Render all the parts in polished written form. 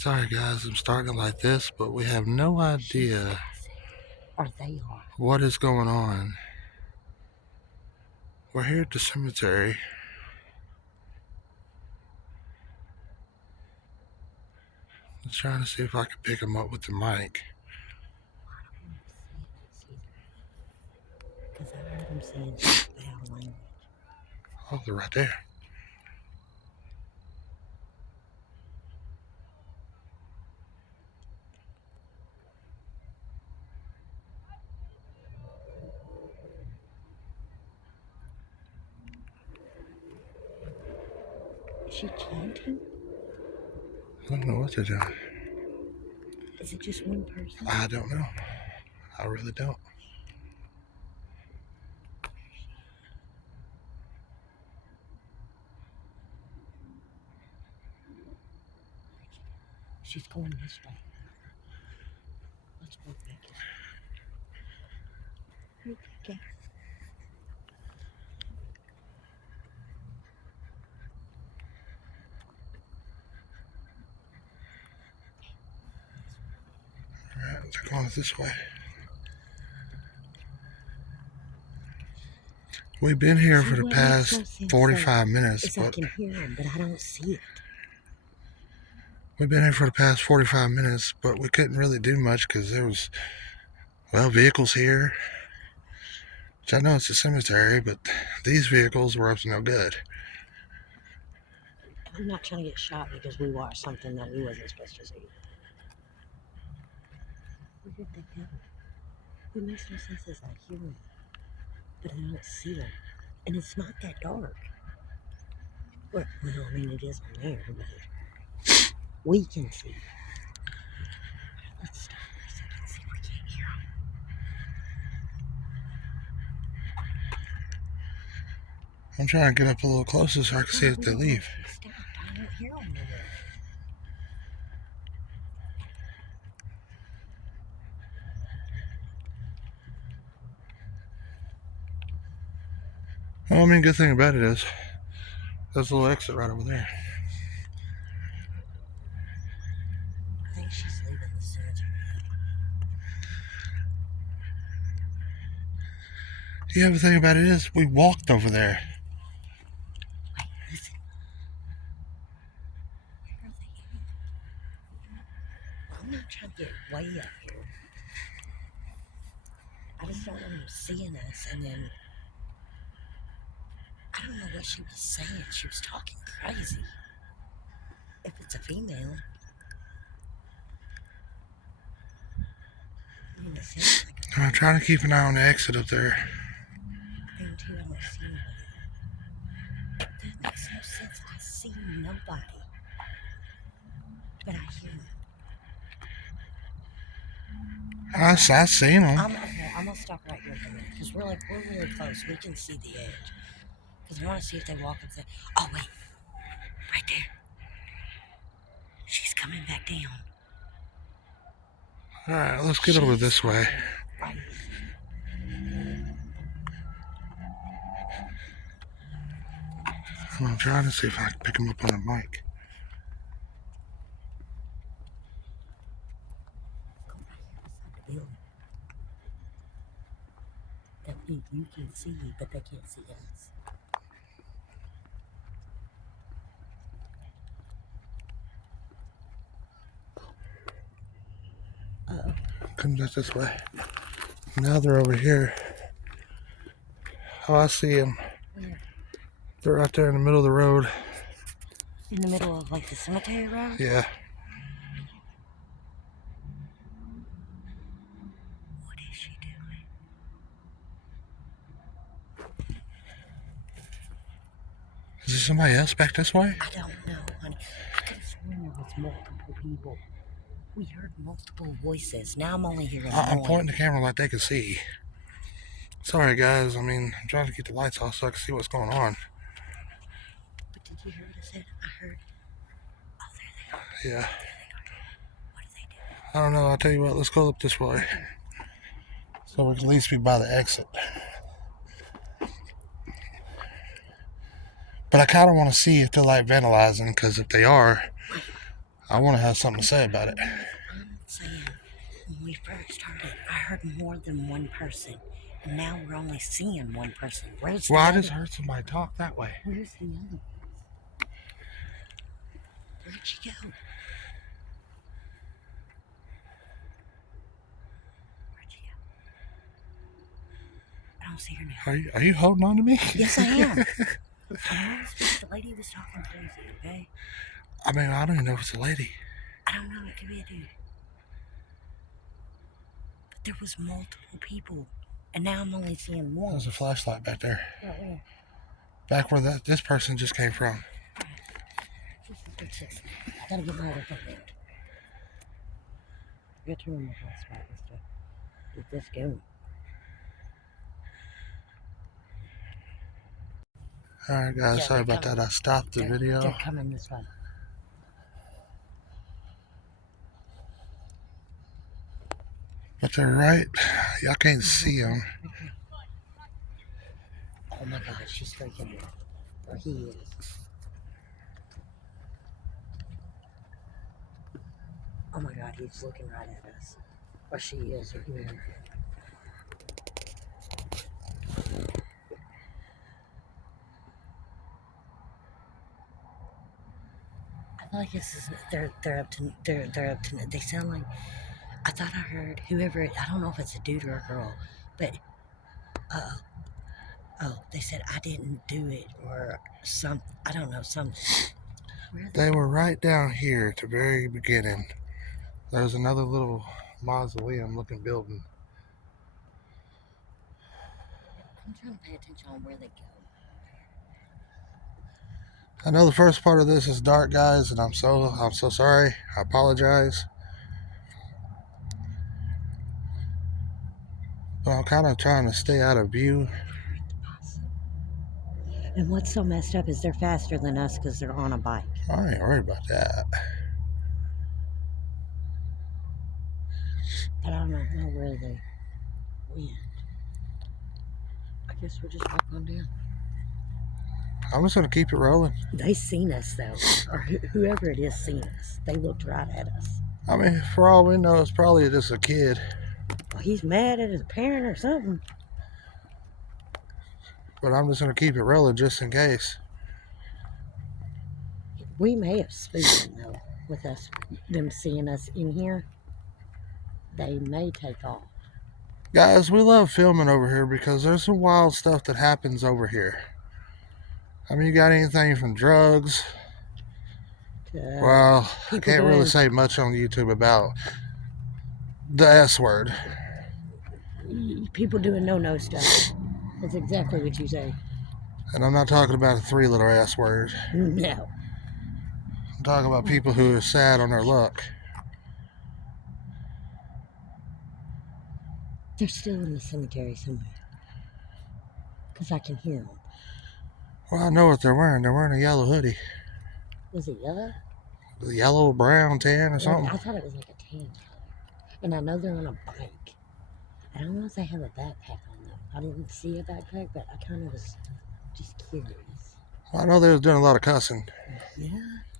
Sorry guys, I'm starting like this, but we have no idea what is going on. We're here at the cemetery. I'm trying to see if I can pick him up with the mic. Because I heard him saying some foul language. Oh, they're right there. Is she chanting? I don't know what they're doing. Is it just one person? I don't know. I really don't. She's going this way. Let's go back here. Okay. Alright, they're going this way. We've been here for the past 45 minutes, but I can hear him, but I don't see it. We've been here for the past 45 minutes, but we couldn't really do much because there was, vehicles here. Which I know it's a cemetery, but these vehicles were up to no good. I'm not trying to get shot because we watched something that we wasn't supposed to see. Where did they go? It makes no sense as I hear them, but I don't see them. And it's not that dark. Well, I mean, it is on there, but we can see. Let's stop for a second, see if we can't hear them. I'm trying to get up a little closer so I can see if they leave. Stop, I don't hear them no more. Well, I mean, good thing about it is there's a little exit right over there. I think she's leaving the cemetery. Yeah, the thing about it is we walked over there. Wait, listen. Where are they at? I'm not trying to get way up here. I just don't want them seeing us, and then I don't know what she was saying. She was talking crazy. If it's a female. I'm trying to keep an eye on the exit up there. I don't see nobody. That makes no sense. I see nobody. But I hear them. I seen them. I'm gonna stop right here for a minute because we're really close. We can see the edge. Because I want to see if they walk up there. Oh wait, right there. She's coming back down. All right, let's get over this way. Right. I'm trying to see if I can pick him up on a mic. That means you can see, but they can't see us. Uh-oh. Come this way. Now they're over here. Oh, I see them. Where? They're right there in the middle of the road. In the middle of like the cemetery road? Yeah. What is she doing? Is there somebody else back this way? I don't know, honey. I could have sworn there was multiple people. We heard multiple voices. Now I'm only hearing one. I'm pointing the camera like they can see. Sorry, guys. I mean, I'm trying to keep the lights off so I can see what's going on. But did you hear what I said? I heard. Oh, there they are. Yeah. There they are. What are they doing? I don't know. I'll tell you what. Let's go up this way. So we can at least be by the exit. But I kind of want to see if they're like vandalizing, because if they are, I want to have something to say about it. I'm saying, when we first started, I heard more than one person, and now we're only seeing one person. Where's the Well, I other? just heard somebody talk that way. Where's the other one? Where'd she go? Where'd she go? I don't see her now. Are you holding on to me? Yes, I am. The lady was talking crazy, okay? I mean, I don't even know if it's a lady. I don't know. It could be a dude. But there was multiple people, and now I'm only seeing one. There's a flashlight back there. Right where? Back where this person just came from. What's this? I gotta get my other phone out. I gotta turn on my hotspot and stuff. Get this going. Alright, guys, Yeah, sorry they're about coming. that. I stopped the video. They're coming this way. But they're right. Y'all can't see them. Oh my God, she's freaking out. Or he is. Oh my God, he's looking right at us. Or she is, or whoever. I feel like this is they're up to they sound like, I thought I heard whoever, I don't know if it's a dude or a girl, but they said I didn't do it or some, I don't know, something. They were right down here at the very beginning. There's another little mausoleum looking building. I'm trying to pay attention on where they go. I know the first part of this is dark, guys, and I'm so sorry. I apologize. But I'm kind of trying to stay out of view. And what's so messed up is they're faster than us because they're on a bike. I ain't worried about that. But I don't know where they went. I guess we'll just walk on down. I'm just going to keep it rolling. They seen us though, or whoever it is seen us. They looked right at us. I mean, for all we know, it's probably just a kid. Well, he's mad at his parent or something. But I'm just going to keep it rolling just in case. We may have spooked them though, with them seeing us in here. They may take off. Guys, we love filming over here because there's some wild stuff that happens over here. I mean, you got anything from drugs? Well, I can't really say much on YouTube about the S word. People doing no stuff. That's exactly what you say. And I'm not talking about a 3-letter S word. No. I'm talking about people who are sad on their luck. They're still in the cemetery somewhere. Because I can hear them. Well, I know what they're wearing. They're wearing a yellow hoodie. Was it yellow? Yellow, brown, tan, or something. I thought it was like a tan color. And I know they're on a bike. I don't know if they have a backpack on them. I didn't see a backpack, but I kind of was just curious. Well, I know they was doing a lot of cussing. Yeah.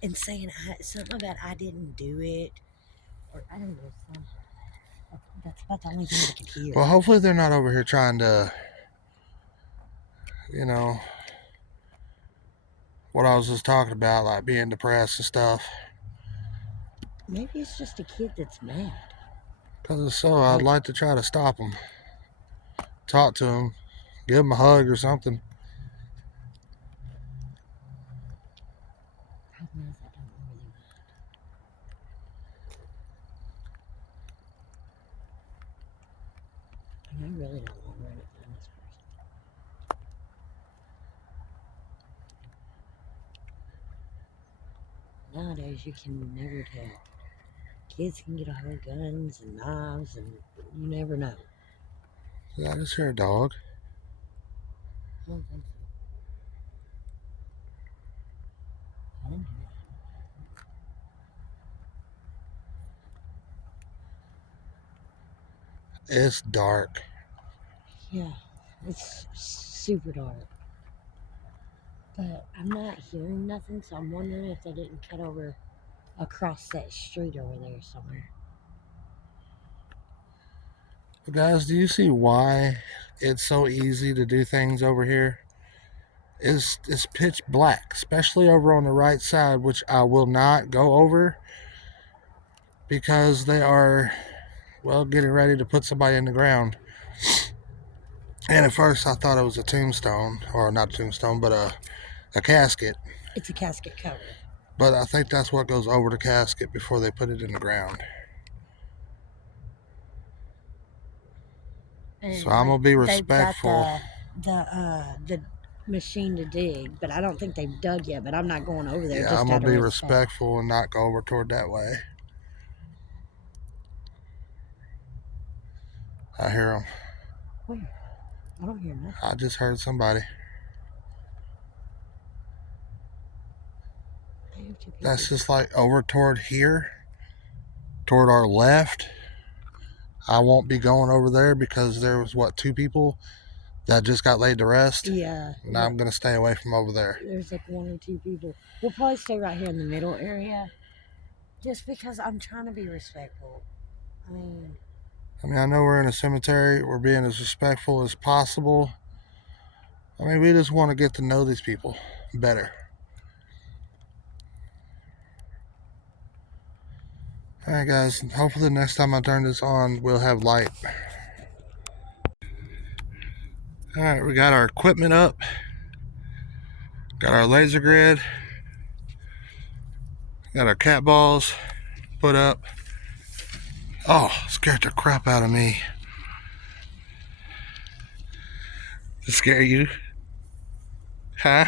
And saying something about I didn't do it. Or I don't know, something. That's about the only thing I could hear. Well, hopefully they're not over here trying to, you know, what I was just talking about, like being depressed and stuff. Maybe it's just a kid that's mad. Because if so, I'd like to try to stop them. Talk to them. Give them a hug or something. Problem is, I don't know where they went. And I really don't want where to find this person. Nowadays, you can never tell. Kids can get a hold of guns and knives, and you never know. Did I just hear a dog? I don't think so. I didn't hear it. It's dark. Yeah, it's super dark. But I'm not hearing nothing, so I'm wondering if they didn't cut over across that street over there somewhere. But guys, do you see why it's so easy to do things over here? It's pitch black, especially over on the right side, which I will not go over because they are, well, getting ready to put somebody in the ground. And at first I thought it was a tombstone, or not a tombstone, but a casket. It's a casket cover. But I think that's what goes over the casket before they put it in the ground. And so I'm gonna be respectful. They've got the machine to dig, but I don't think they've dug yet. But I'm not going over there. Yeah, just I'm gonna be respect. respectful and not go over toward that way. I hear them. Where? I don't hear nothing. I just heard somebody. That's just like over toward here, toward our left. I won't be going over there because there was, what, 2 people that just got laid to rest? Yeah. And I'm going to stay away from over there. There's like 1 or 2 people. We'll probably stay right here in the middle area just because I'm trying to be respectful. I mean, I know we're in a cemetery. We're being as respectful as possible. I mean, we just want to get to know these people better. Alright guys, hopefully the next time I turn this on, we'll have light. Alright, we got our equipment up. Got our laser grid. Got our cat balls put up. Oh, scared the crap out of me. Did it scare you? Huh?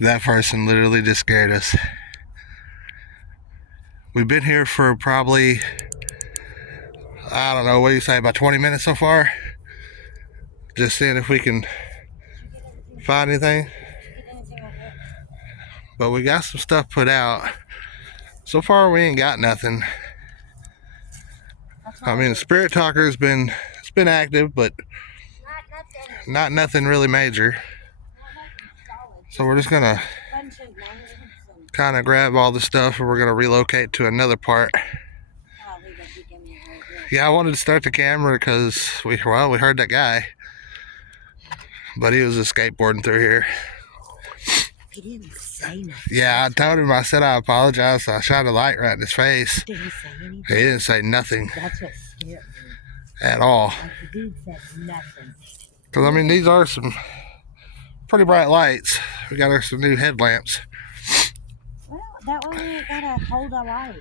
That person literally just scared us. We've been here for probably, I don't know, what do you say, about 20 minutes so far? Just seeing if we can find anything. But we got some stuff put out. So far we ain't got nothing. I mean, the Spirit Talker's been, it's been active, but not nothing really major. So we're just gonna kind of grab all the stuff and we're gonna relocate to another part. Yeah, I wanted to start the camera because we heard that guy, but he was just skateboarding through here. he didn't say nothing. Yeah, I told him, I said I apologize, so I shined a light right in his face. Did he say anything? He didn't say nothing. That's what scared me. At all. Like, the dude said nothing. Because, I mean, these are some pretty bright lights. We got us some new headlamps. Well, that way we ain't gotta hold a light.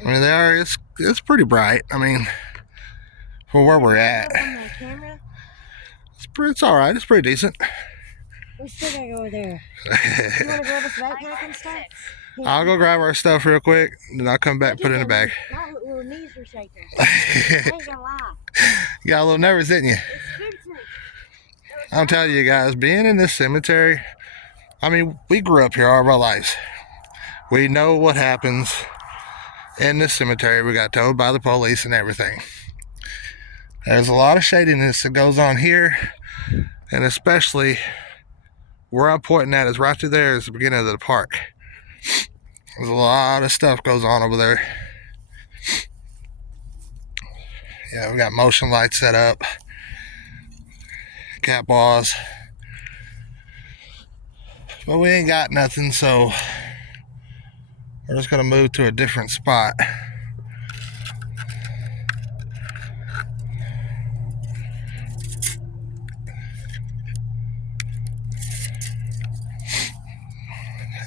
I mean, they are, it's pretty bright. I mean, for where we're at. On the camera, It's all right. It's pretty decent. we still gotta go over there. You wanna grab us backpack and stuff? I'll go grab our stuff real quick, then I'll come back and put it in the bag. My little knees are shaking. I ain't gonna lie. You got a little nervous, didn't you? It's scary. I'm telling you guys, being in this cemetery, I mean, we grew up here all of our lives. We know what happens in this cemetery. We got told by the police and everything. There's a lot of shadiness that goes on here, and especially where I'm pointing at is right through there is the beginning of the park. There's a lot of stuff goes on over there. Yeah, we got motion lights set up, cat balls, but we ain't got nothing, so we're just gonna move to a different spot.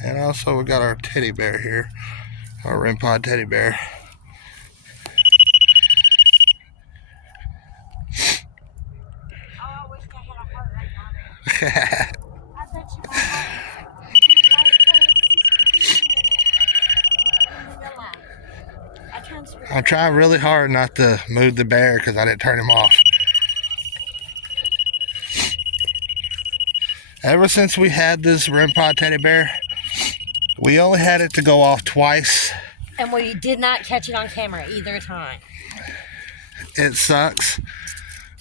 And also we got our teddy bear here, our REM pod teddy bear. Oh, I wish I had a heart right now. I bet you my heart in real life. I'm trying really hard not to move the bear because I didn't turn him off. Ever since we had this REM pod teddy bear, we only had it to go off twice. And we did not catch it on camera either time. It sucks,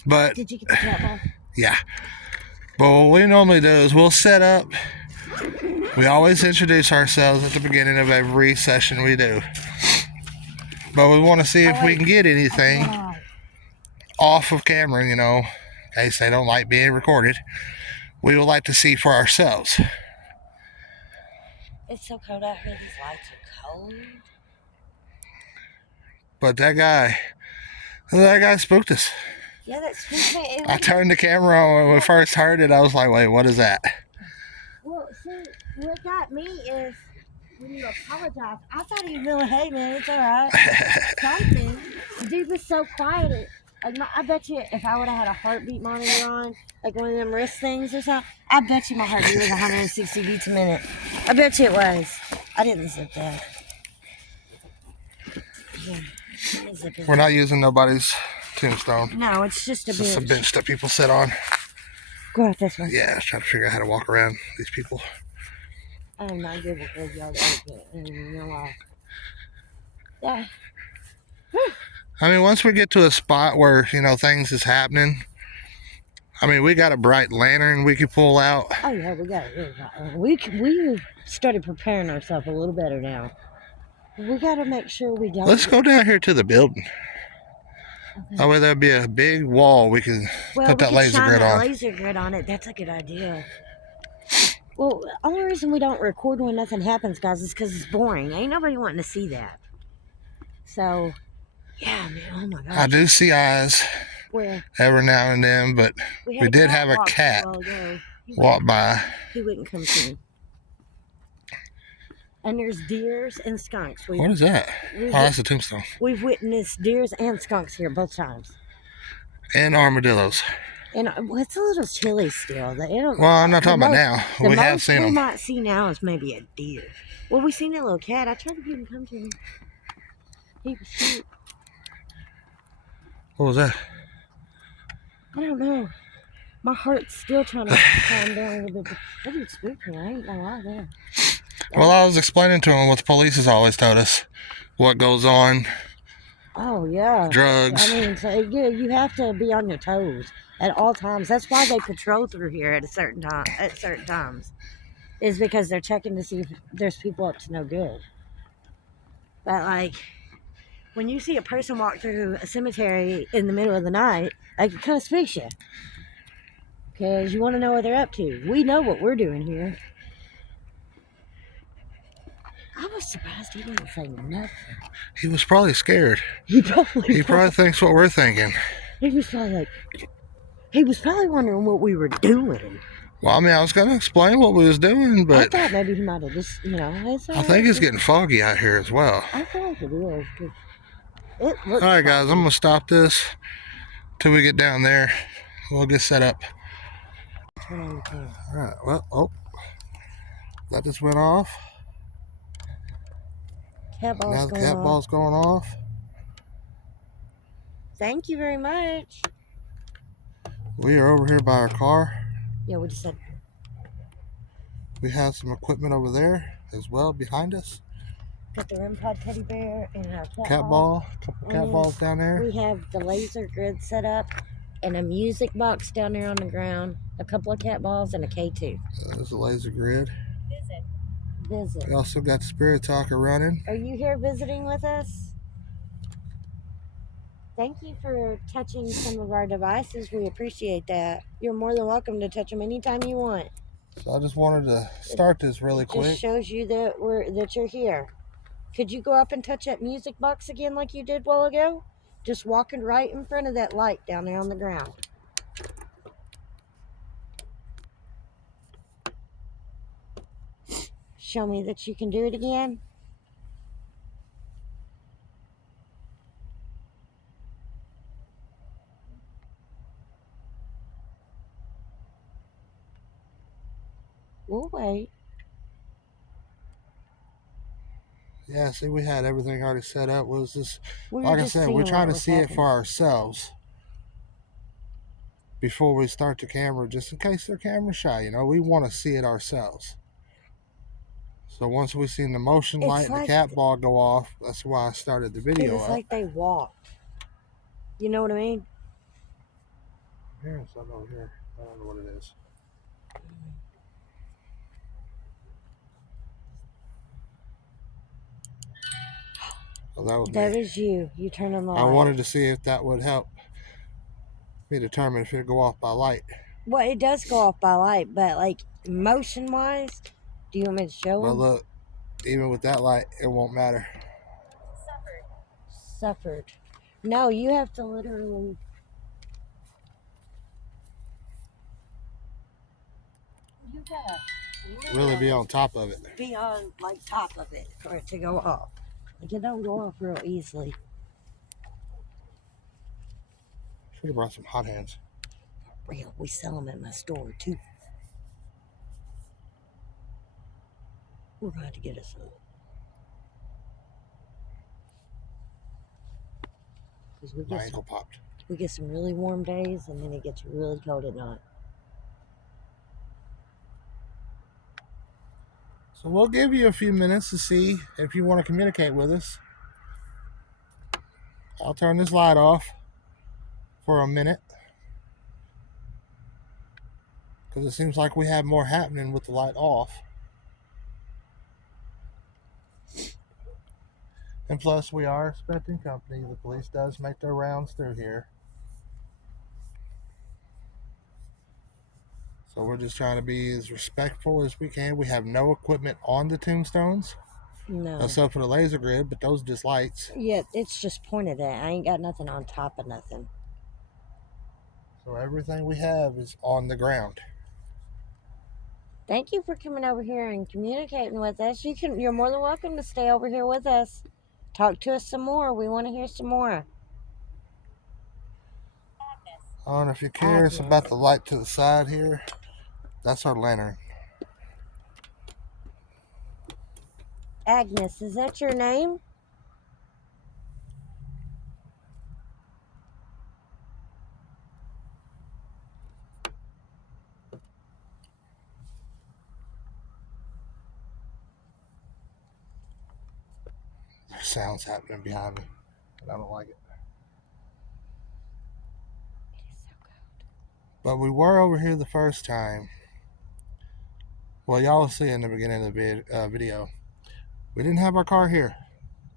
but did you get the cat ball? Yeah. But what we normally do is we'll set up We always introduce ourselves at the beginning of every session we do. But we want to see if we can get anything off of camera, you know, in case they don't like being recorded. We would like to see for ourselves. It's so cold out here. These lights are cold. But that guy spooked us. Yeah, that spooked me. I turned the camera on when we first heard it. I was like, wait, what is that? Well, see, what got me is when you apologize. I thought he was really, hey man, it's all right. Something. The dude was so quiet. I bet you if I would have had a heartbeat monitor on, like one of them wrist things or something, I bet you my heartbeat was 160 beats a minute. I bet you it was. I didn't zip that. Yeah. We're not using nobody's tombstone. No, it's just a bench. It's a bench that people sit on. Go out this way. Yeah, I was trying to figure out how to walk around these people. I'm not good with y'all in real life. Yeah. I mean, once we get to a spot where, you know, things is happening, I mean, we got a bright lantern we could pull out. Oh yeah, we got it. We started preparing ourselves a little better now. We got to make sure we don't. Let's go down here to the building. Okay. That way there'll be a big wall we can put that laser grid on. Laser grid on it. That's a good idea. Well, the only reason we don't record when nothing happens, guys, is because it's boring. Ain't nobody wanting to see that. So, yeah, man. Oh my gosh. I do see eyes. Where? Every now and then, but we did have a cat walk by. He wouldn't come to me. And there's deers and skunks. What is that? Oh, that's a tombstone. We've witnessed deers and skunks here both times. And armadillos. And it's a little chilly still. Well, I'm not talking about now. We have seen them. The most we might see now is maybe a deer. Well, we seen that little cat. I tried to get him to come to me. He was cute. What was that? I don't know. My heart's still trying to calm down a little bit. That dude spooked me. I ain't gonna lie there. Well, I was explaining to him what the police has always told us. What goes on. Oh, yeah. Drugs. I mean, so, yeah, you have to be on your toes at all times. That's why they patrol through here at certain times. Is because they're checking to see if there's people up to no good. But, like, when you see a person walk through a cemetery in the middle of the night, like, it kind of spooks you. Because you want to know what they're up to. We know what we're doing here. I was surprised he didn't say nothing. He was probably scared. He probably thinks what we're thinking. He was probably wondering what we were doing. Well, I mean, I was going to explain what we was doing, but I thought maybe he might have just, I think it's getting foggy out here as well. I feel like it is. All right, guys, I'm going to stop this till we get down there. We'll get set up. Turn on the camera. All right, well, that just went off. Now the cat ball's going off. Thank you very much. We are over here by our car. Yeah, we just said. We have some equipment over there as well behind us. Got the REM pod teddy bear and our cat ball. A couple cat balls down there. We have the laser grid set up and a music box down there on the ground. A couple of cat balls and a K2. There's a laser grid. Visit. We also got the Spirit Talker running. Are you here visiting with us? Thank you for touching some of our devices. We appreciate that. You're more than welcome to touch them anytime you want. So I just wanted to start this really quick. It just shows you that you're here. Could you go up and touch that music box again like you did a while ago? Just walking right in front of that light down there on the ground. Show me that you can do it again. We'll wait. Yeah, see, we had everything already set up. Was this, like I said, we're trying to see it for ourselves before we start the camera, just in case they're camera shy. We want to see it ourselves. So once we seen the motion light and the cat ball go off, that's why I started the video. It's like they walked. You know what I mean? Here's something over here. I don't know what it is. Oh, that was That me. was you. You turned on the I light. wanted to see if that would help me determine if it'd go off by light. Well, it does go off by light, but like motion wise, do you want me to show But them? look, even with that light, it won't matter. Suffered. No, you have to literally. You gotta Really be literally on top of it. be on like top of it for it to go off. Like it don't go off real easily. Should have brought some hot hands. Real, we sell them at my store too. We're going to have to get us some. Because My ankle popped. we get some really warm days and then it gets really cold at night. So we'll give you a few minutes to see if you want to communicate with us. I'll turn this light off for a minute because it seems like we have more happening with the light off. And plus, we are expecting company. The police does make their rounds through here. So we're just trying to be as respectful as we can. We have no equipment on the tombstones. No. Except for the laser grid, but those are just lights. Yeah, it's just pointed at. I ain't got nothing on top of nothing. So everything we have is on the ground. Thank you for coming over here and communicating with us. You're more than welcome to stay over here with us. Talk to us some more. We want to hear some more. I don't know if you're curious about the light to the side here. That's our lantern. Agnes, is that your name? There's sounds happening behind me, and I don't like it. It is so cold. But we were over here the first time. Well, y'all will see in the beginning of the video. We didn't have our car here.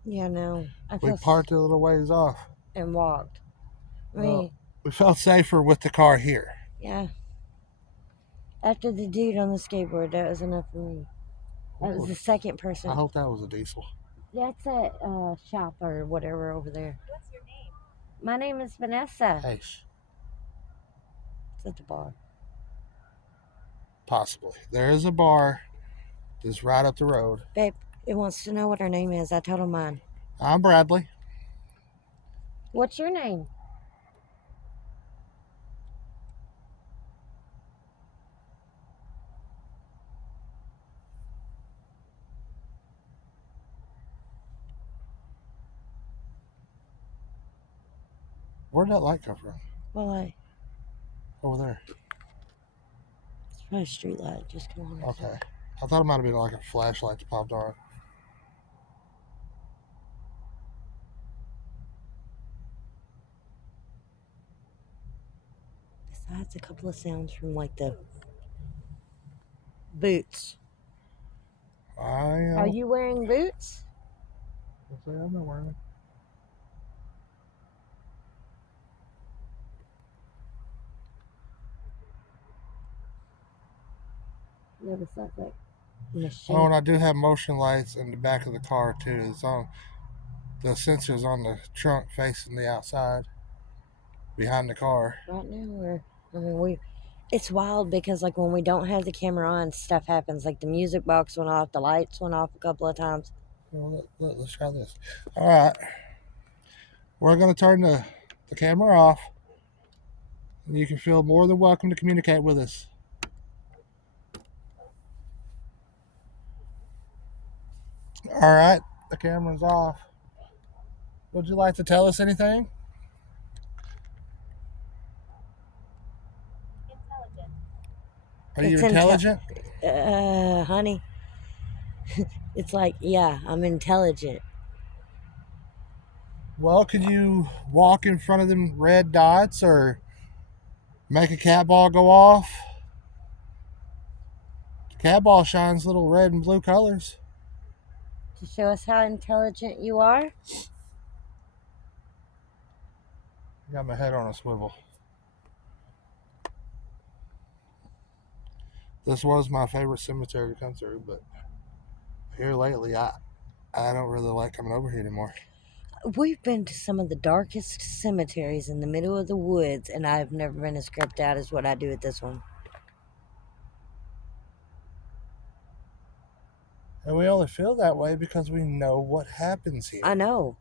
Yeah, no. We parked it a little ways off. And walked. Well, we felt safer with the car here. Yeah. After the dude on the skateboard, that was enough for me. That was the second person. I hope that was a diesel. That's a shop or whatever over there. What's your name? My name is Vanessa. Hey. It's at the bar. Possibly. There is a bar just right up the road. Babe, it wants to know what her name is. I told him mine. I'm Bradley. What's your name? Where'd that light come from? Well, Over there. it's probably a street light. Just come on. Okay. I thought it might have been like a flashlight that popped on. Besides a couple of sounds from like the boots. Are you wearing boots? I'm not wearing them. Yeah, besides like machine. Oh, and I do have motion lights in the back of the car too. It's on the sensors on the trunk facing the outside behind the car. Right now, it's wild because like when we don't have the camera on, stuff happens. Like the music box went off, the lights went off a couple of times. Well, let's try this. All right. We're going to turn the camera off. And you can feel more than welcome to communicate with us. All right. The camera's off. Would you like to tell us anything? Are you intelligent? Honey. It's like, yeah, I'm intelligent. Well, could you walk in front of them red dots or make a cat ball go off? The cat ball shines little red and blue colors. To show us how intelligent you are? Got my head on a swivel. This was my favorite cemetery to come through, but here lately, I don't really like coming over here anymore. We've been to some of the darkest cemeteries in the middle of the woods, and I've never been as creeped out as what I do at this one. And we only feel that way because we know what happens here. I know.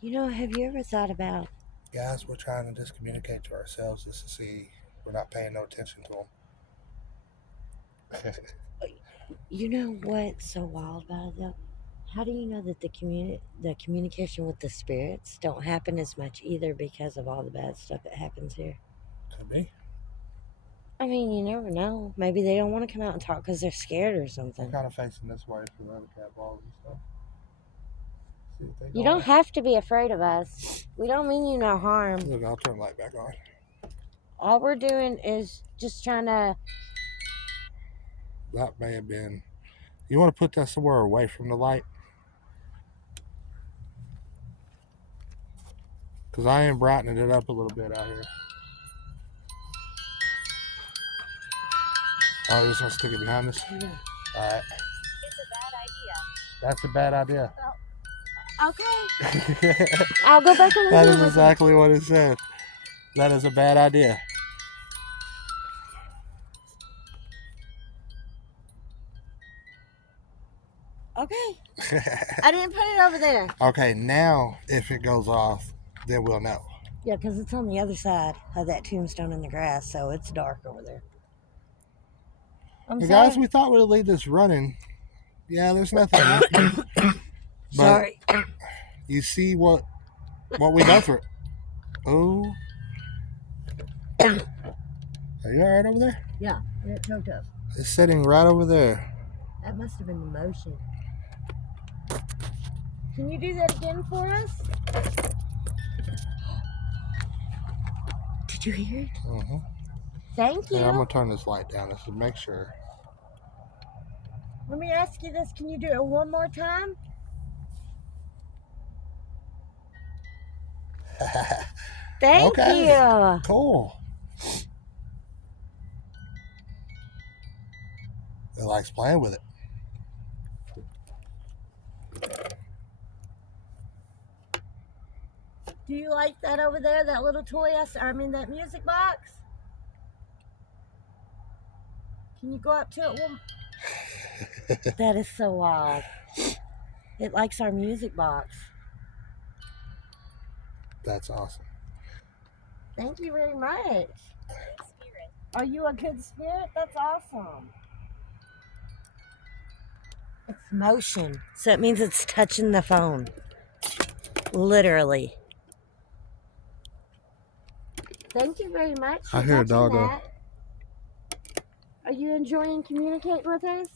You know, have you ever thought about... Guys, we're trying to just communicate to ourselves just to see we're not paying no attention to them. You know what's so wild about it, though? How do you know that the communication with the spirits don't happen as much either because of all the bad stuff that happens here? Could be. I mean, you never know. Maybe they don't want to come out and talk because they're scared or I'm something. kind of facing this way for the other cat balls and stuff. See if they You don't have to be afraid of us. We don't mean you no harm. Look, I'll turn the light back on. All we're doing is just trying to... That may have been. You want to put that somewhere away from the light? Because I am brightening it up a little bit out here. Oh, you just want to stick it behind us? Yeah. All right. It's a bad idea. That's a bad idea. Okay. I'll go back over That here is with exactly what it said. That is a bad idea. you. Okay. I didn't put it over there. Okay, now if it goes off, then we'll know. Yeah, because it's on the other side of that tombstone in the grass, so it's dark over there. I'm Hey sorry. guys, we thought we'd leave this running. Yeah, there's nothing in it. But Sorry. you see what we go through. Oh. Are you all right over there? Yeah, it choked up. It's sitting right over there. That must have been the motion. Can you do that again for us? Did you hear it? Mm-hmm. Thank you. Yeah, I'm going to turn this light down just to make sure. Let me ask you this. Can you do it one more time? Thank Okay. you. Cool. It likes playing with it. Do you like that over there, that little toy? That music box? Can you go up to it one? That is so wild. It likes our music box. That's awesome. Thank you very much. Good spirit. Are you a good spirit? That's awesome. It's motion, so it means it's touching the phone. Literally. Thank you very much for I hear a touching doggo. that. Are you enjoying communicating with us?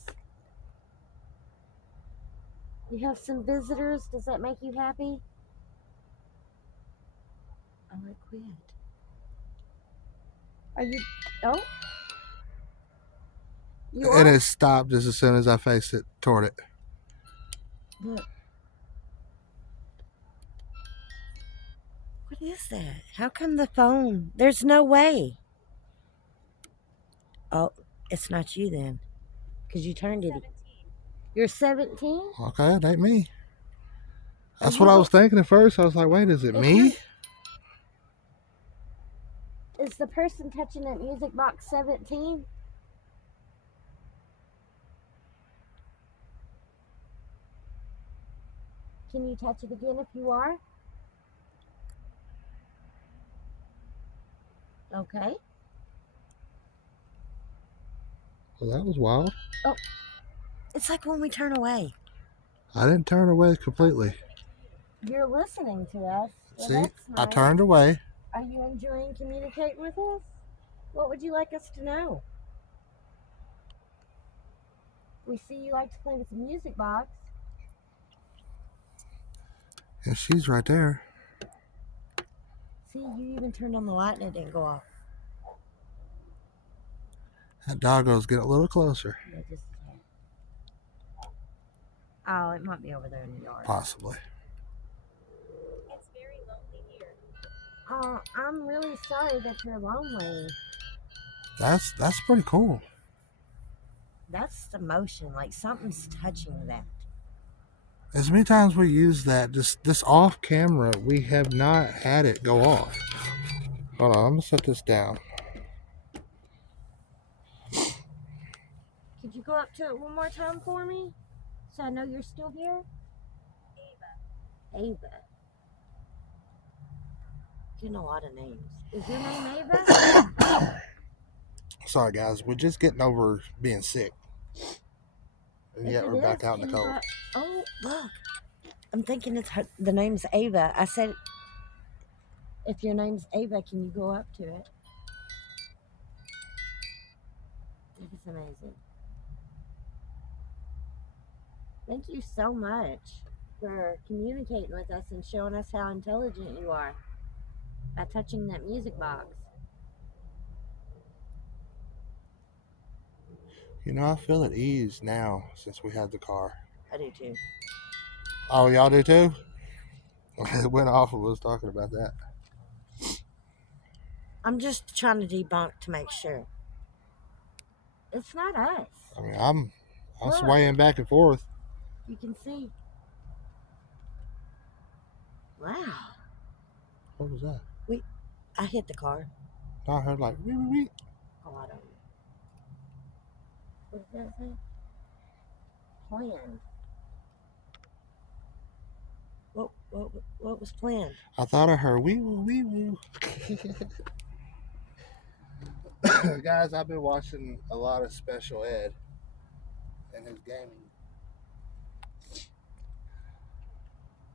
You have some visitors. Does that make you happy? Oh, it quit. Are you... Oh? You It are? has stopped just as soon as I faced it toward it. Look. What is that? How come the phone? There's no way. Oh, it's not you then. Because you turned it. 17. You're 17? Okay, it ain't me. That's you what I go- was thinking at first. I was like, wait, is it me? Is the person touching that music box 17? Can you touch it again if you are? Okay. Well, that was wild. It's like when we turn away. I didn't turn away completely. You're listening to us. Well, See, that's I nice. turned away. Are you enjoying communicating with us? What would you like us to know? We see you like to play with the music box. And she's right there. See, you even turned on the light and it didn't go off. That doggo's getting a little closer. Yeah, just a tad. Oh, it might be over there in the yard. Possibly. Oh, I'm really sorry that you're lonely. That's pretty cool. That's the motion, like something's touching that. As many times we use that, just this off camera, we have not had it go off. Hold on, I'm gonna set this down. Could you go up to it one more time for me? So I know you're still here? Ava. Getting a lot of names. Is your name Ava? Sorry guys, we're just getting over being sick. And If yet it we're back is, out in can the you cold. go? Oh, look. I'm thinking the name's Ava. I said, if your name's Ava, can you go up to it? That is amazing. Thank you so much for communicating with us and showing us how intelligent you are by touching that music box. You know, I feel at ease now since we had the car. I do too. Oh, y'all do too? It went off and was talking about that. I'm just trying to debunk to make sure. It's not us. I mean, I'm Look. swaying back and forth. You can see. Wow. What was that? I hit the car. No, I heard like wee wee wee. Oh, I don't know. What does that say? Planned. What was planned? I thought I heard wee woo wee woo. Guys, I've been watching a lot of Special Ed and his gaming.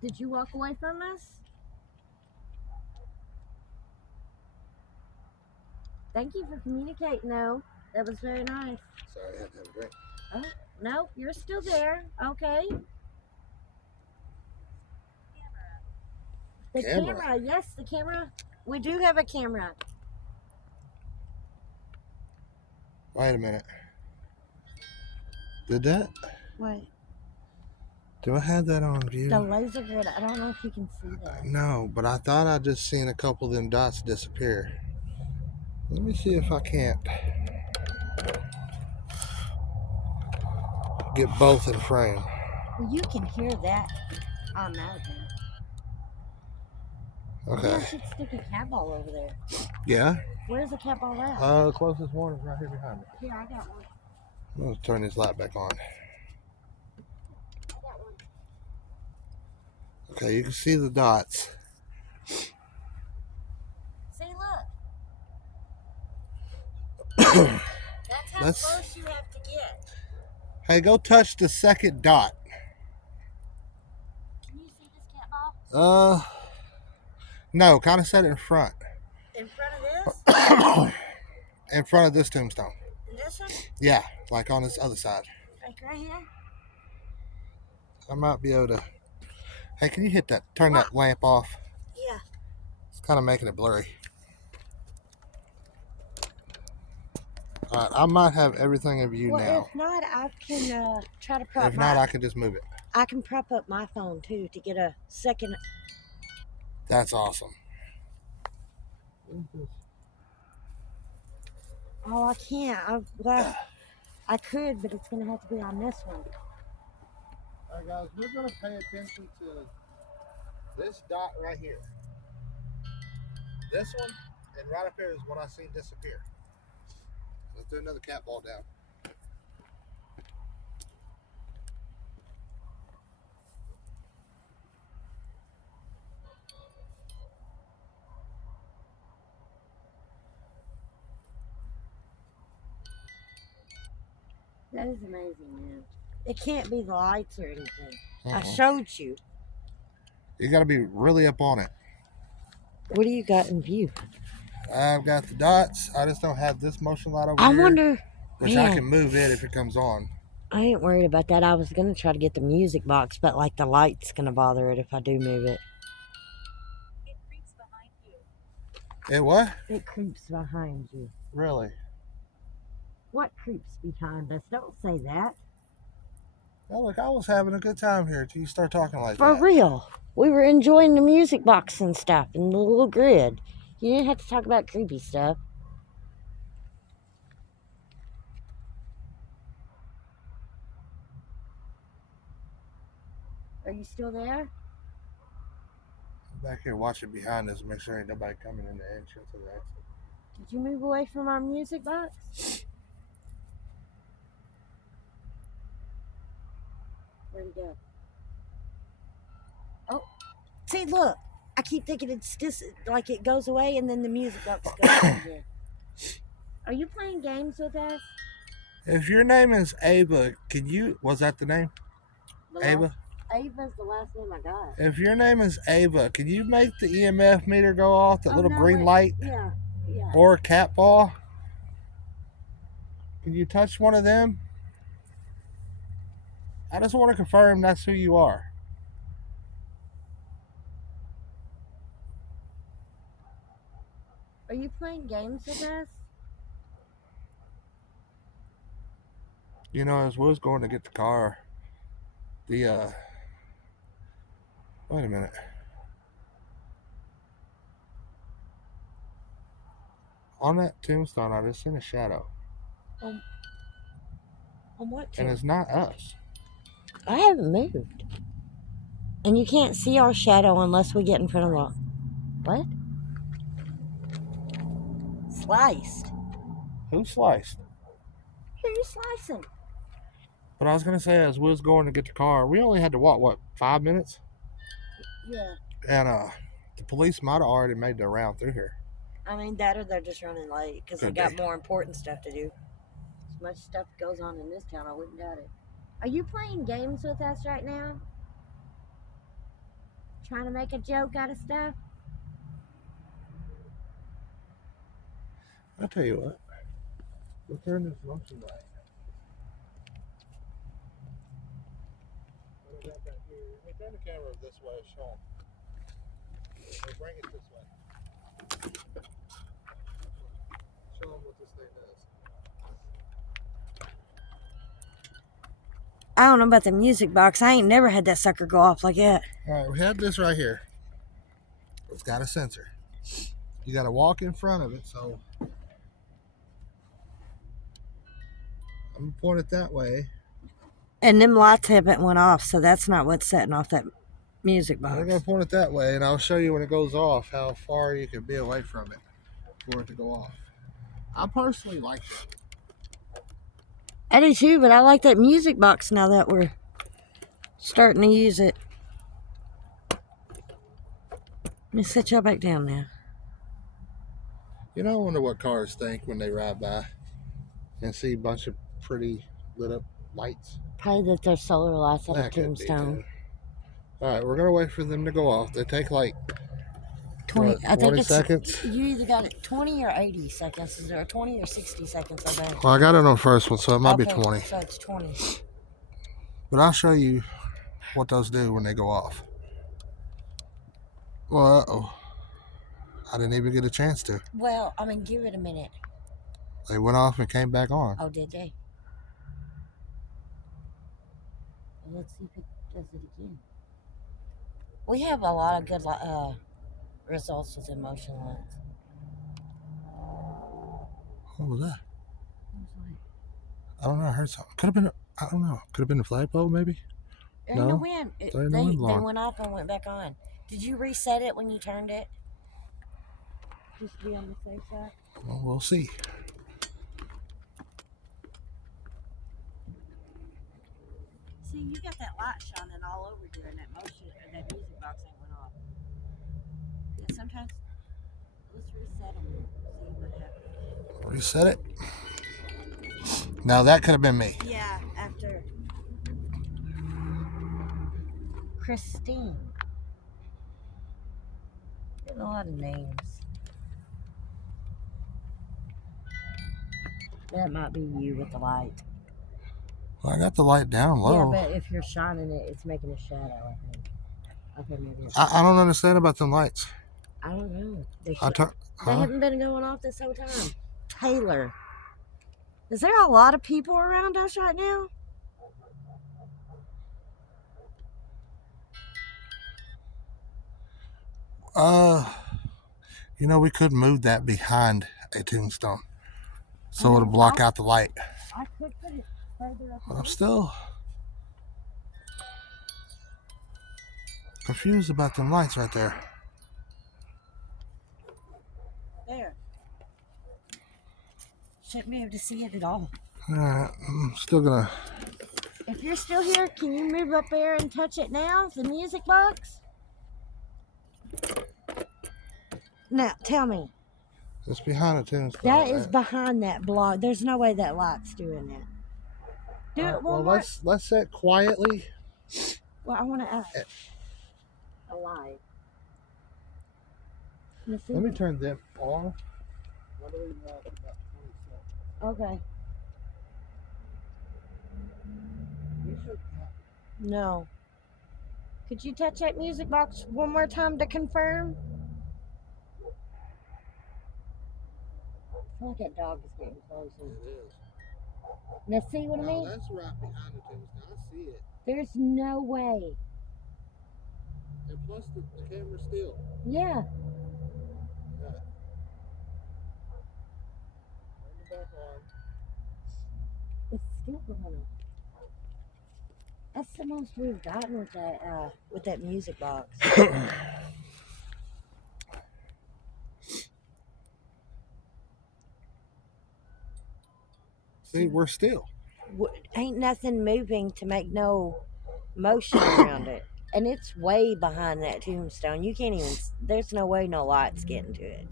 Did you walk away from us? Thank you for communicating, though. That was very nice. Sorry, I had to have a drink. Oh, no, you're still there. Okay. The camera. Yes, the camera. We do have a camera. Wait a minute. Did that? What? Do I have that on view? The laser grid. I don't know if you can see that. No, but I thought I just seen a couple of them dots disappear. Let me see if I can't get both in frame. Well, you can hear that, I imagine. Okay. Maybe I should stick a cat ball over there. Yeah? Where's the cat ball at? Closest one is right here behind me. Here, I got one. I'm going to turn this light back on. I got one. Okay, you can see the dots. See, look. That's how Let's- close you have to get. Hey, go touch the second dot. Can you see this cat ball? No, kind of set it in front. In front of this? In front of this tombstone. This one? Yeah, like on this other side. Like right here? I might be able to. Hey, can you hit that? Turn that lamp off. Yeah. It's kind of making it blurry. All right, I might have everything in view Well, now. if not, I can try to prop If not, I can just move it. I can prop up my phone too to get a second. That's awesome. Oh, I can't. I could, but it's gonna have to be on this one. All right, guys, we're going to pay attention to this dot right here. This one, and right up here is what I seen disappear. Let's do another cat ball down. That is amazing, man. It can't be the lights or anything. I Uh-uh. showed you. You got to be really up on it. What do you got in view? I've got the dots. I just don't have this motion light over I here. wonder. Which Man, I can move it if it comes on. I ain't worried about that. I was gonna try to get the music box, but like the light's gonna bother it if I do move it. It creeps behind you. It what? It creeps behind you. Really? What creeps behind us? Don't say that. Well, look, I was having a good time here till you start talking like For that. real. We were enjoying the music box and stuff and the little grid. You didn't have to talk about creepy stuff. Are you still there? I'm back here watching behind us, make sure ain't nobody coming in the entrance or the exit. Did you move away from our music box? Where'd he go? Oh, see, look. I keep thinking it's just like it goes away and then the music box goes on again. Are you playing games with us? If your name is Ava, was that the name? Ava? Ava's the last name I got. If your name is Ava, can you make the EMF meter go off, that little no, green wait. light? Yeah. Or a cat ball? Can you touch one of them? I just want to confirm that's who you are. Are you playing games with us? You know, as we was going to get the car, wait a minute. On that tombstone, I just seen a shadow. On what And it's not us. I haven't moved. And you can't see our shadow unless we get in front of the... What? Sliced. Who sliced? Who are you slicing? But I was going to say, as we was going to get the car, we only had to walk, 5 minutes? Yeah. And the police might have already made their round through here. I mean, that or they're just running late because they got more important stuff to do. As much stuff goes on in this town, I wouldn't doubt it. Are you playing games with us right now? Trying to make a joke out of stuff? I'll tell you what. We'll turn this motion light. Hey, turn the camera this way, Sean. Or bring it this way. Show them what this thing does. I don't know about the music box. I ain't never had that sucker go off like that. Alright, we have this right here. It's got a sensor. You got to walk in front of it, so I'm going to point it that way. And them lights haven't went off, so that's not what's setting off that music box. I'm going to point it that way, and I'll show you when it goes off how far you can be away from it for it to go off. I personally like it. I do too, but I like that music box now that we're starting to use it. Let me set y'all back down now. You know, I wonder what cars think when they ride by and see a bunch of pretty lit up lights. Probably that they're solar lights at a tombstone. Alright, we're going to wait for them to go off. They take like 20 seconds? You either got it 20 or 80 seconds. Is there 20 or 60 seconds, I think? Well, I got it on the first one, so it might be 20. So it's 20. But I'll show you what those do when they go off. Well, uh-oh. I didn't even get a chance to. Well, I mean, give it a minute. They went off and came back on. Oh, did they? Well, let's see if it does it again. We have a lot of good results with emotion lights. What was that? I don't know. I heard something. Could have been, I don't know. Could have been the flagpole, maybe? No, the wind. They went off and went back on. Did you reset it when you turned it? Just to be on the safe side? Well, we'll see. See, you got that light shining all over here, and that motion, or that music box ain't went off. Yeah, sometimes, let's reset them and see what happens. Reset it. Now that could have been me. Yeah, after Christine. Getting a lot of names. That might be you with the light. Well, I got the light down low. Yeah, but if you're shining it, it's making a shadow, I think. Okay, maybe I don't understand about them lights. I don't know. They Huh? haven't been going off this whole time. Taylor. Is there a lot of people around us right now? We could move that behind a tombstone, so I it'll mean, block out the light. I could put it further up. But I'm still confused about them lights right there. There. Shouldn't be able to see it at all. Alright, I'm still gonna. If you're still here, can you move up there and touch it now? The music box? Now, tell me. It's behind a tombstone. That is right? behind that block. There's no way that light's doing that. Do Alright, it one well, more. let's sit quietly. Well, I want to ask. A light. Let me turn them off. What do we want about 20 seconds? Okay. You should No. Could you touch that music box one more time to confirm? I feel like that dog is getting closer. It is. Now, see what I mean? That's right behind the tombstone. I see it. There's no way. And plus, the camera's still. Yeah. Turn the back on. It's still going on. That's the most we've gotten with that music box. See, we're still. Ain't nothing moving to make no motion around it. And it's way behind that tombstone. You can't even, there's no way no light's getting to it.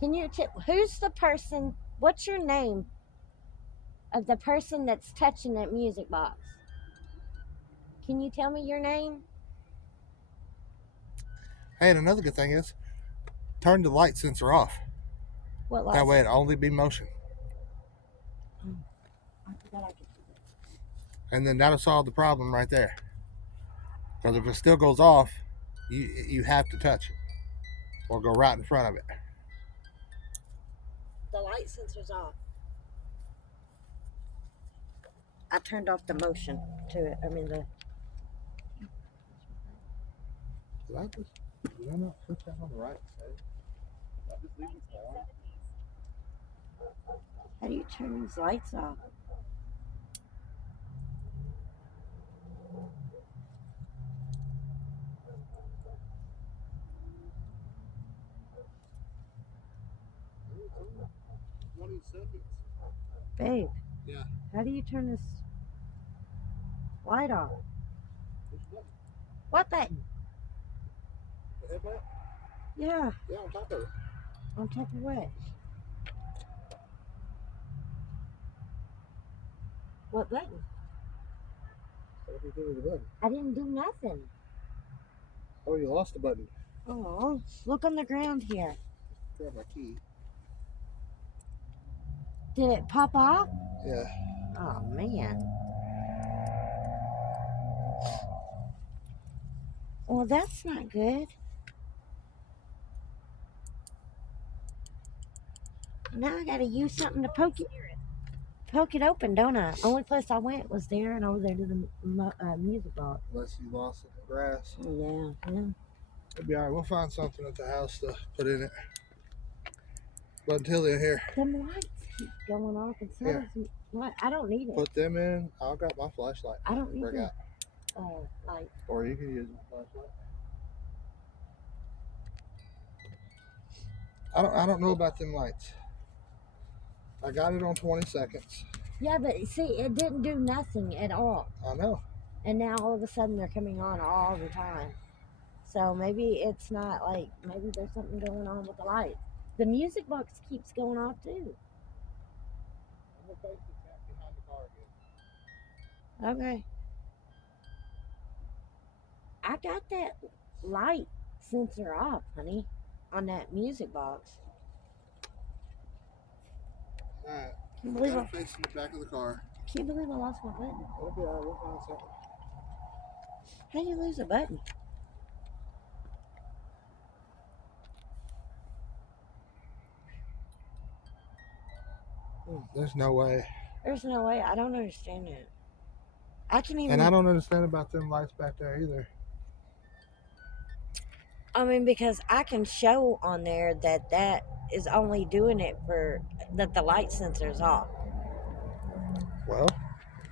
Can you, who's the person, what's your name of the person that's touching that music box? Can you tell me your name? Hey, and another good thing is, turn the light sensor off. What light? That way it'll only be motion. I forgot I could do that. And then that'll solve the problem right there. Because if it still goes off, you have to touch it. Or go right in front of it. The light sensor's off. I turned off the motion to it. I mean the. Did I not put that on the right side? I just leave it on. How do you turn these lights off? Babe. Yeah. How do you turn this light off? What button? The headlamp? Yeah. Yeah, on top of it. On top of what? What button? What did you do with the button? I didn't do nothing. Oh, you lost the button. Oh, look on the ground here. Grab my key. Did it pop off? Yeah. Oh, man. Well, that's not good. Now I gotta use something to poke it open, don't I? Only place I went was there and over there to the music box. Unless you lost it in the grass. Yeah. It'll be alright. We'll find something at the house to put in it. But until then, here. Them lights keep going off and so does what? I don't need it. Put them in. I'll grab my flashlight. I don't need Bring the out. light. Or you can use my flashlight. I don't know about them lights. I got it on 20 seconds. Yeah, but see, it didn't do nothing at all. I know. And now all of a sudden they're coming on all the time. So maybe it's not like, maybe there's something going on with the lights. The music box keeps going off too. I'm gonna face the cat behind the car again. Okay. I got that light sensor off, honey, on that music box. Alright. Can't believe I'm facing the back of the car. Can't believe I lost my button. It'll be alright. We'll find something. How do you lose a button? There's no way. There's no way. I don't understand that. I can even. And I don't understand about them lights back there either. I mean, because I can show on there that that is only doing it for that the light sensor is off. Well,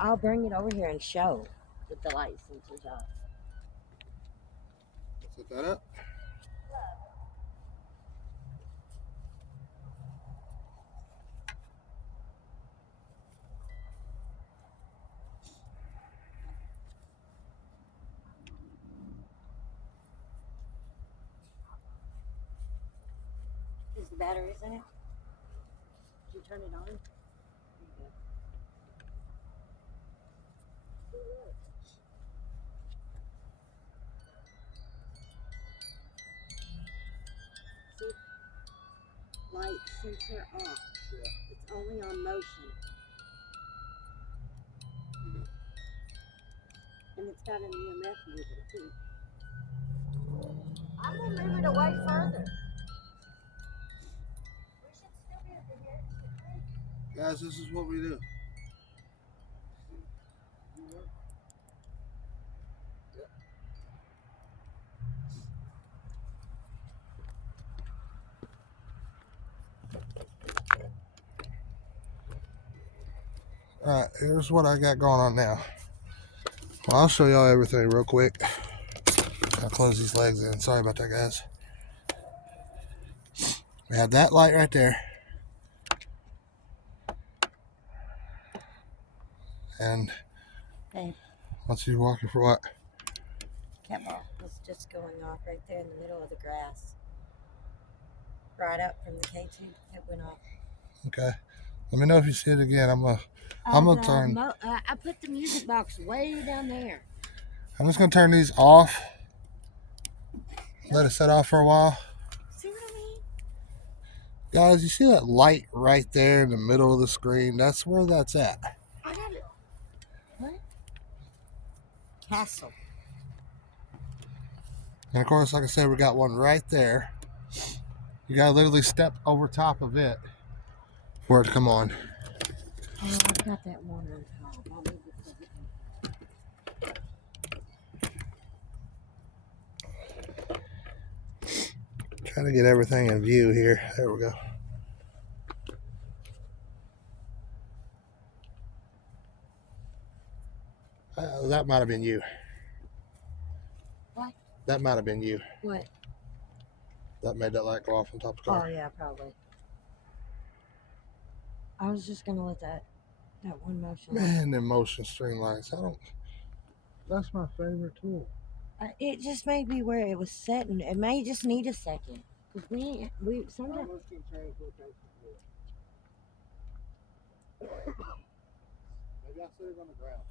I'll bring it over here and show that the light sensor's off. set that up. Is the batteries in it? Did you turn it on? See? Light sensor off. Yeah. It's only on motion. And it's got an EMF mover too. I'm gonna move it away further. We should still be able to hear it. Guys, this is what we do. Alright, here's what I got going on now. Well, I'll show y'all everything real quick. I'll close these legs in. Sorry about that, guys. We have that light right there. And Hey, once you walking for what? cat ball was just going off right there in the middle of the grass. Right up from the K2. It went off. Okay. Let me know if you see it again. I'm gonna turn. I put the music box way down there. I'm just gonna turn these off. Let it set off for a while. See what I mean? Guys, you see that light right there in the middle of the screen? That's where that's at. I got it. What? Castle. And of course, like I said, we got one right there. You gotta literally step over top of it for it to come on. Oh, I've got that one on top. I'll move it so Trying to get everything in view here. There we go. That might have been you. What? That might have been you. What? That made that light go off on top of the car. Oh yeah, probably. I was just gonna let that one motion. Man, them motion string lights. That's my favorite tool. It just may be where it was setting. It may just need a second. Cause we sometimes. Maybe I set it on the ground.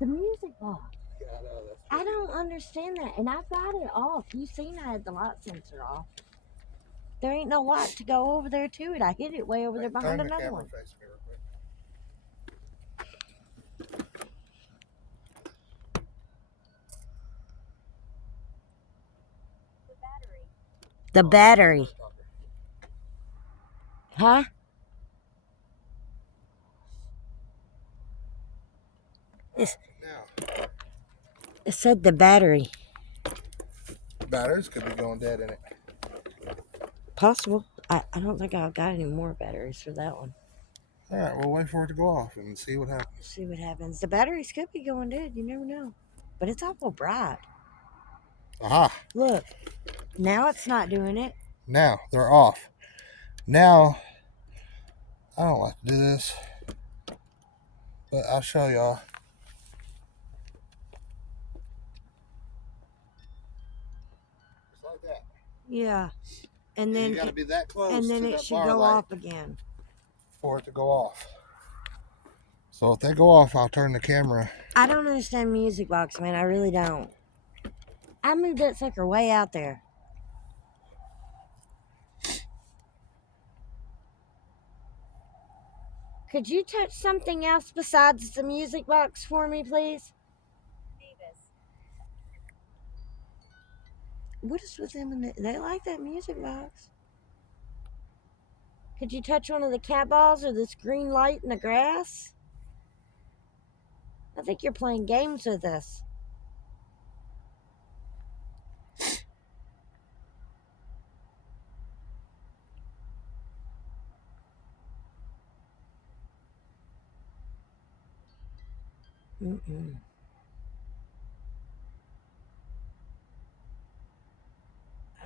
The music box. Yeah, I know. That's I don't understand that, and I've got it off. You seen I had the light sensor off. There ain't no light to go over there to it. I hid it way over there behind Turn the another camera one. face me real quick. The battery. The battery. Huh? Now, It said the battery. batteries could be going dead in it. Possible. I don't think I've got any more batteries for that one. All right, we'll wait for it to go off and see what happens. See what happens. The batteries could be going dead. You never know. But it's awful bright. Aha! Look. Now it's not doing it. Now they're off. Now, I don't like to do this, but I'll show y'all. Just like that. Yeah. And then you got to be that close and then to it that should bar go light off again. for it to go off. So if they go off, I'll turn the camera. I don't understand music box, man. I really don't. I moved that sucker way out there. Could you touch something else besides the music box for me, please? Davis. What is with them? They like that music box. Could you touch one of the cat balls or this green light in the grass? I think you're playing games with us. Mm-mm.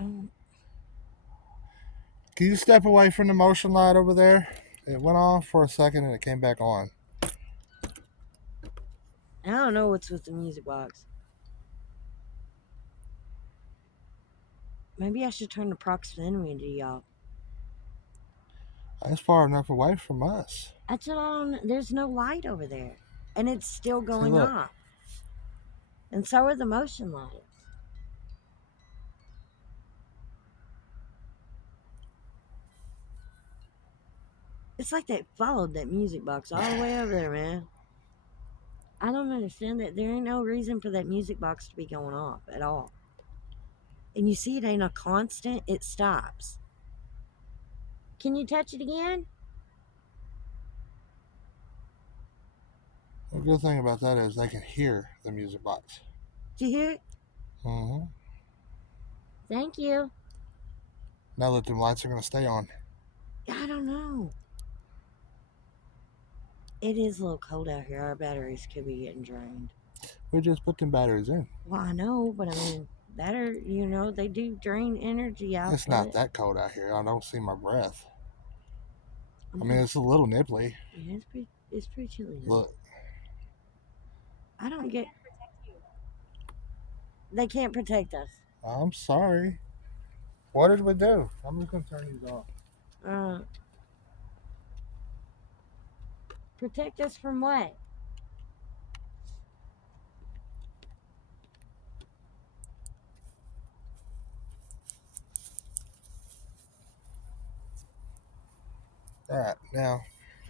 Oh, Can you step away from the motion light over there? It went off for a second and it came back on. I don't know what's with the music box. Maybe I should turn the proximity off. That's far enough away from us. That's what I don't. There's no light over there, and it's still See, going look. off. And so are the motion lights. It's like they followed that music box all the way over there, man. I don't understand that. There ain't no reason for that music box to be going off at all. And you see, it ain't a constant. It stops. Can you touch it again? The good thing about that is they can hear the music box. Do you hear it? Mm-hmm. Thank you. Now that the lights are going to stay on. I don't know. It is a little cold out here. Our batteries could be getting drained. We just put them batteries in. Well, I know, but I mean, they do drain energy output. It's not that cold out here. I don't see my breath. I'm I mean, it's a little nipply. Yeah, it's pretty chilly though. Look, I don't get. Can't protect you. They can't protect us. I'm sorry. What did we do? I'm just going to turn these off. Protect us from what? All right, now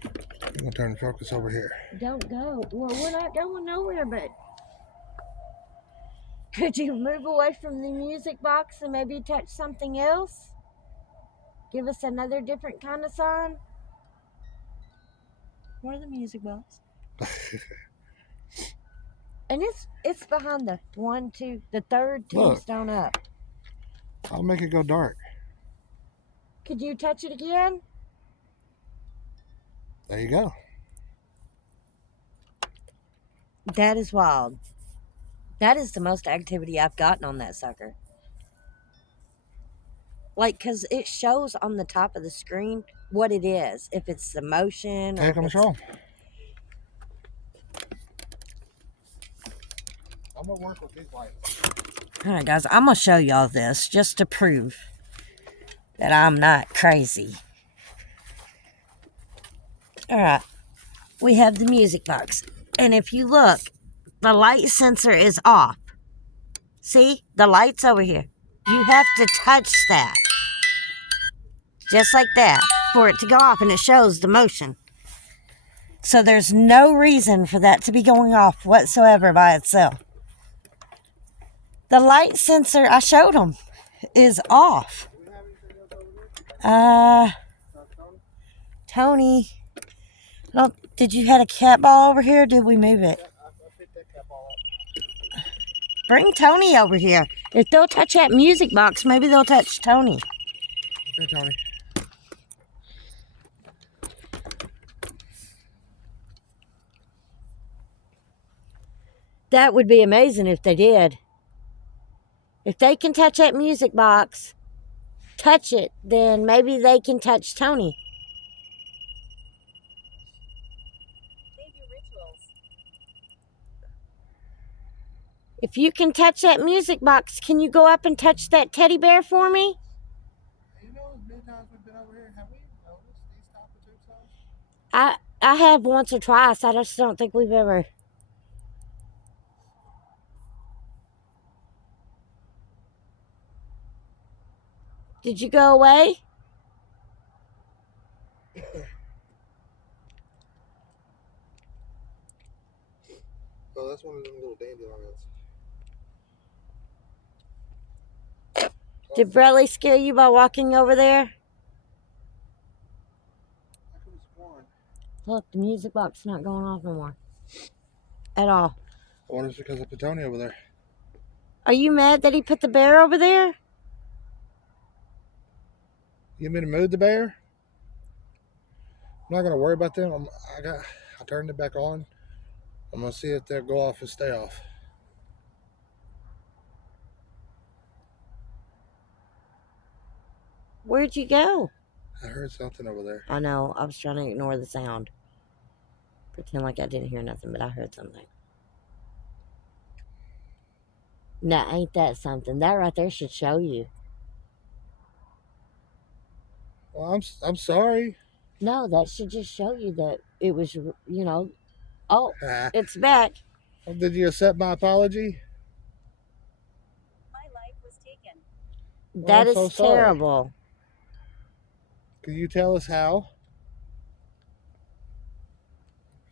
I'm going to turn the focus over here. Don't go. Well, we're not going nowhere, but could you move away from the music box and maybe touch something else? Give us another different kind of song? Where's the music box? And it's behind the the third Look. tombstone up. I'll make it go dark. Could you touch it again? There you go. That is wild. That is the most activity I've gotten on that sucker. Like, because it shows on the top of the screen what it is. If it's the motion or Take if it's... control. I'm going to work with these lights. All right, guys, I'm going to show y'all this just to prove that I'm not crazy. All right. We have the music box. And if you look, the light sensor is off. See? The light's over here. You have to touch that. Just like that. For it to go off, and it shows the motion. So there's no reason for that to be going off whatsoever by itself. The light sensor, I showed them, is off. Tony. Did you have a cat ball over here, or did we move it? Bring Tony over here. If they'll touch that music box, maybe they'll touch Tony. Okay, Tony. That would be amazing if they did. If they can touch that music box, touch it, then maybe they can touch Tony. They do rituals. If you can touch that music box, can you go up and touch that teddy bear for me? You know, as many times we've been over here, have we noticed these type of tombstones? I have once or twice. I just don't think we've ever. Did you go away? Oh, that's one of them little dandelions. Did Brelly scare you by walking over there? I could have sworn. Look, the music box is not going off no more. At all. I wonder if it's because I put Tony over there. Are you mad that he put the bear over there? You want me to move the bear? I'm not gonna worry about them. I turned it back on. I'm gonna see if they'll go off and stay off. Where'd you go? I heard something over there. I know. I was trying to ignore the sound. Pretend like I didn't hear nothing, but I heard something. Now, ain't that something? That right there should show you. Well, I'm sorry. No, that should just show you that it was, oh, Ah, it's back. did you accept my apology? My life was taken. Well, That I'm so is sorry. terrible. Can you tell us how?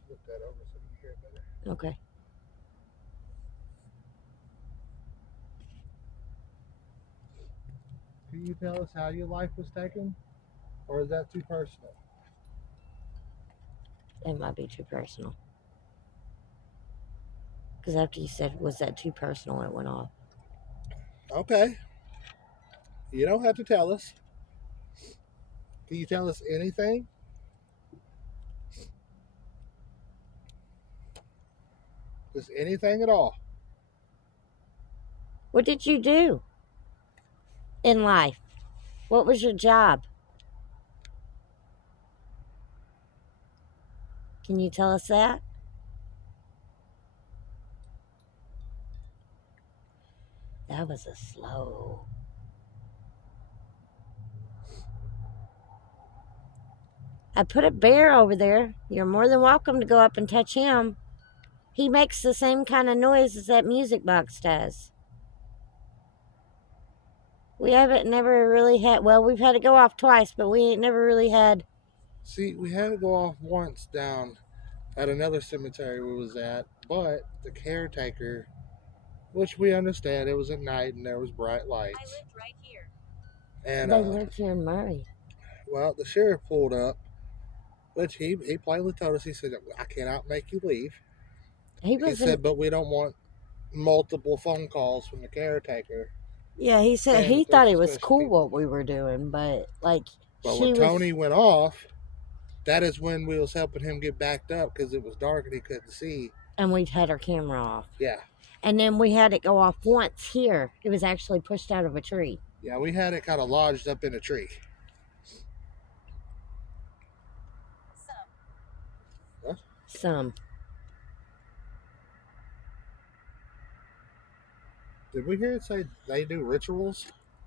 Flip that over so you can hear it better. Okay. Can you tell us how your life was taken? Or is that too personal? It might be too personal. Because after you said, was that too personal, it went off. Okay. You don't have to tell us. Can you tell us anything? Just anything at all. What did you do in life? What was your job? Can you tell us that? That was a slow. I put a bear over there. You're more than welcome to go up and touch him. He makes the same kind of noise as that music box does. We haven't never really had, well, we've had it go off twice, but we ain't never really had. See, we had it go off once down at another cemetery we was at, but the caretaker, which we understand, it was at night and there was bright I lights. lived right here. And They lived here in Murray. well, the sheriff pulled up, which he plainly told us. He said, "I cannot make you leave." He He wasn't. said, "But we don't want multiple phone calls from the caretaker." Yeah, he said saying he that there's thought it was suspicious cool people. what we were doing, but like But she when was. Tony went off, that is when we was helping him get backed up because it was dark and he couldn't see. And we'd had our camera off. Yeah, And then we had it go off once here. It was actually pushed out of a tree. yeah, we had it kind of lodged up in a tree. Some. Did we hear it say they do rituals?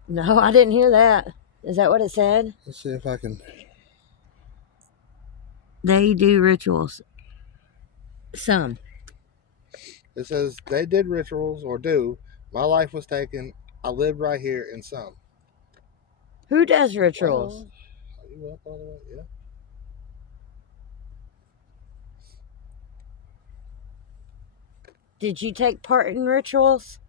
No, I didn't hear that. Is that what it said? Let's see if I can. They do rituals. Some. It says they did rituals or do. My life was taken. I lived right here in some. Who does rituals? Well, are you up all the way? Yeah. Did you take part in rituals?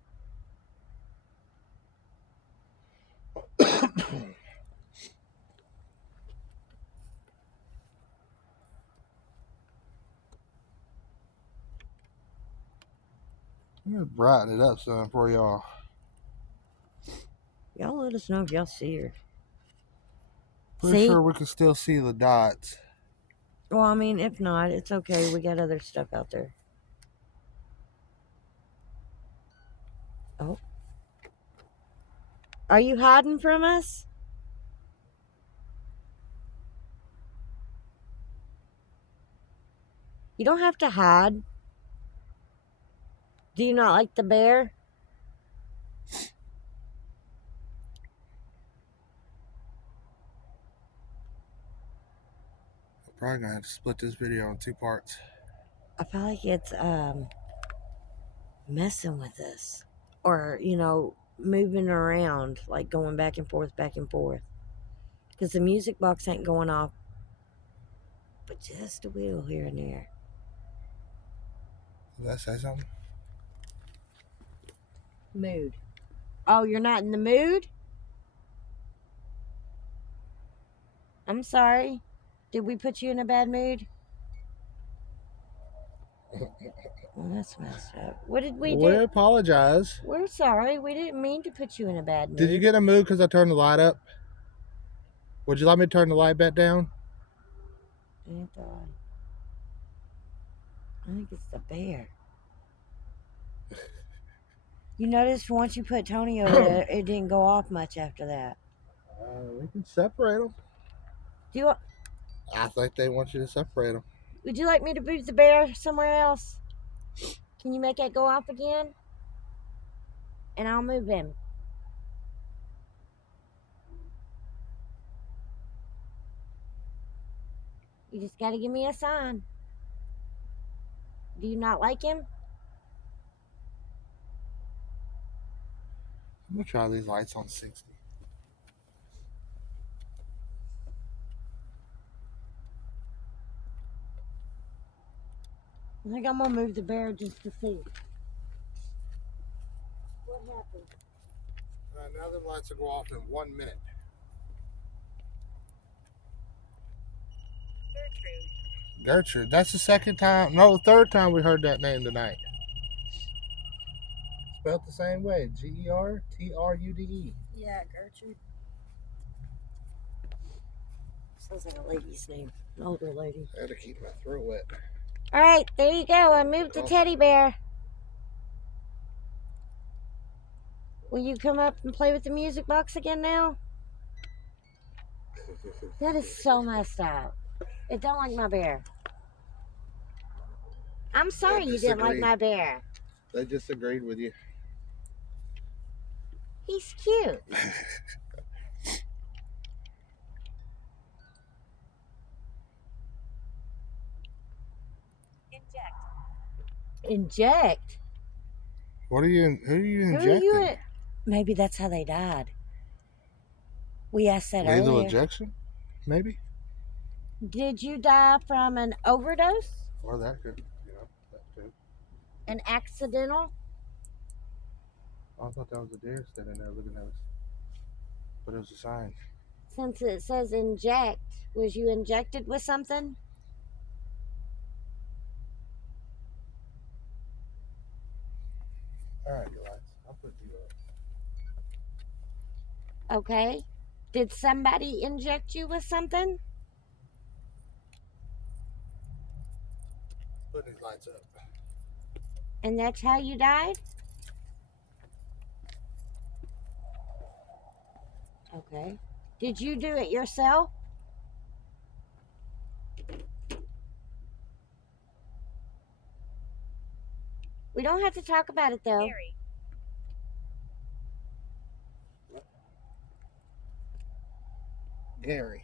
I'm gonna brighten it up some for y'all. Y'all let us know if y'all see her. Pretty See? sure we can still see the dots. Well, I mean, if not, it's okay. We got other stuff out there. Oh. Are you hiding from us? You don't have to hide. Do you not like the bear? I'm probably gonna have to split this video in 2 parts. I feel like it's messing with us. Or, moving around, like going back and forth, back and forth. Because the music box ain't going off, but just a wheel here and there. Did I say something? Mood. Oh, you're not in the mood? I'm sorry. Did we put you in a bad mood? Well, that's messed up. What did we We do? apologize. We're sorry. We didn't mean to put you in a bad mood. Did you get a mood because I turned the light up? Would you like me to turn the light back down? Ain't God. I think it's the bear. You notice once you put Tony over there, it didn't go off much after that. We can separate them. Do you? I think they want you to separate them. Would you like me to move the bear somewhere else? Can you make it go off again? And I'll move him. You just gotta give me a sign. Do you not like him? I'm gonna try these lights on 60. I think I'm gonna move the bear just to see. What happened? Now the lights will go off in 1 minute. Gertrude. That's the second time. No, the third time we heard that name tonight. Spelled the same way. Gertrude. Yeah, Gertrude. Sounds like a lady's name. An older lady. I had to keep my throat wet. All right, there you go. I moved the teddy bear. Will you come up and play with the music box again now? That is so messed up. It don't like my bear. I'm sorry you didn't like my bear. They disagreed with you. He's cute. Inject? What are you? Who are you injecting? Who are you? Maybe that's how they died. We asked that Lethal earlier. injection? Maybe. Did you die from an overdose? Or that could, that too. An accidental? I thought that was a deer standing there looking at us. But it was a sign. Since it says inject, was you injected with something? All right, guys. I'll put you up. Okay. Did somebody inject you with something? Put these lights up. And that's how you died? Okay. Did you do it yourself? We don't have to talk about it though. Gary. Gary.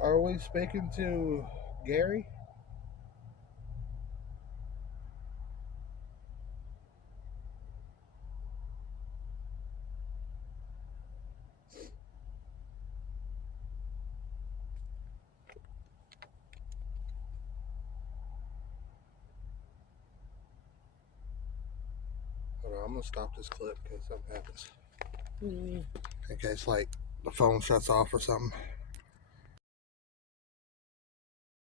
Are we speaking to Gary? Hold on, I'm gonna stop this clip in case something happens. Mm. In case like the phone shuts off or something.